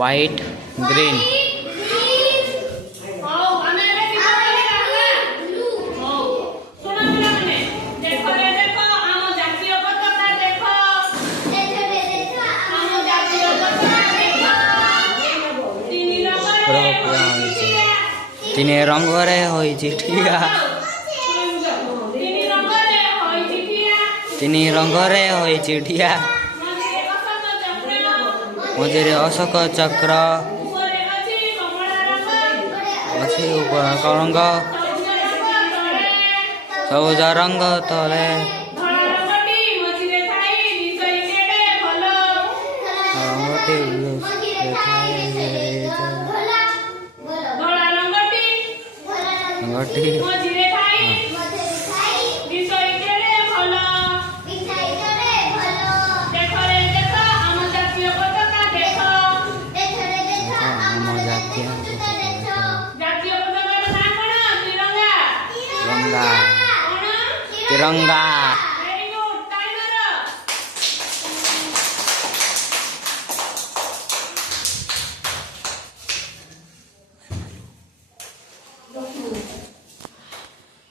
white green तीन रंगरे होइछि ठिया तीन रंगरे होइछि ठिया मझे अशोक चक्र अच्छे ऊपर रंग सबुज रंग तले तिरंगा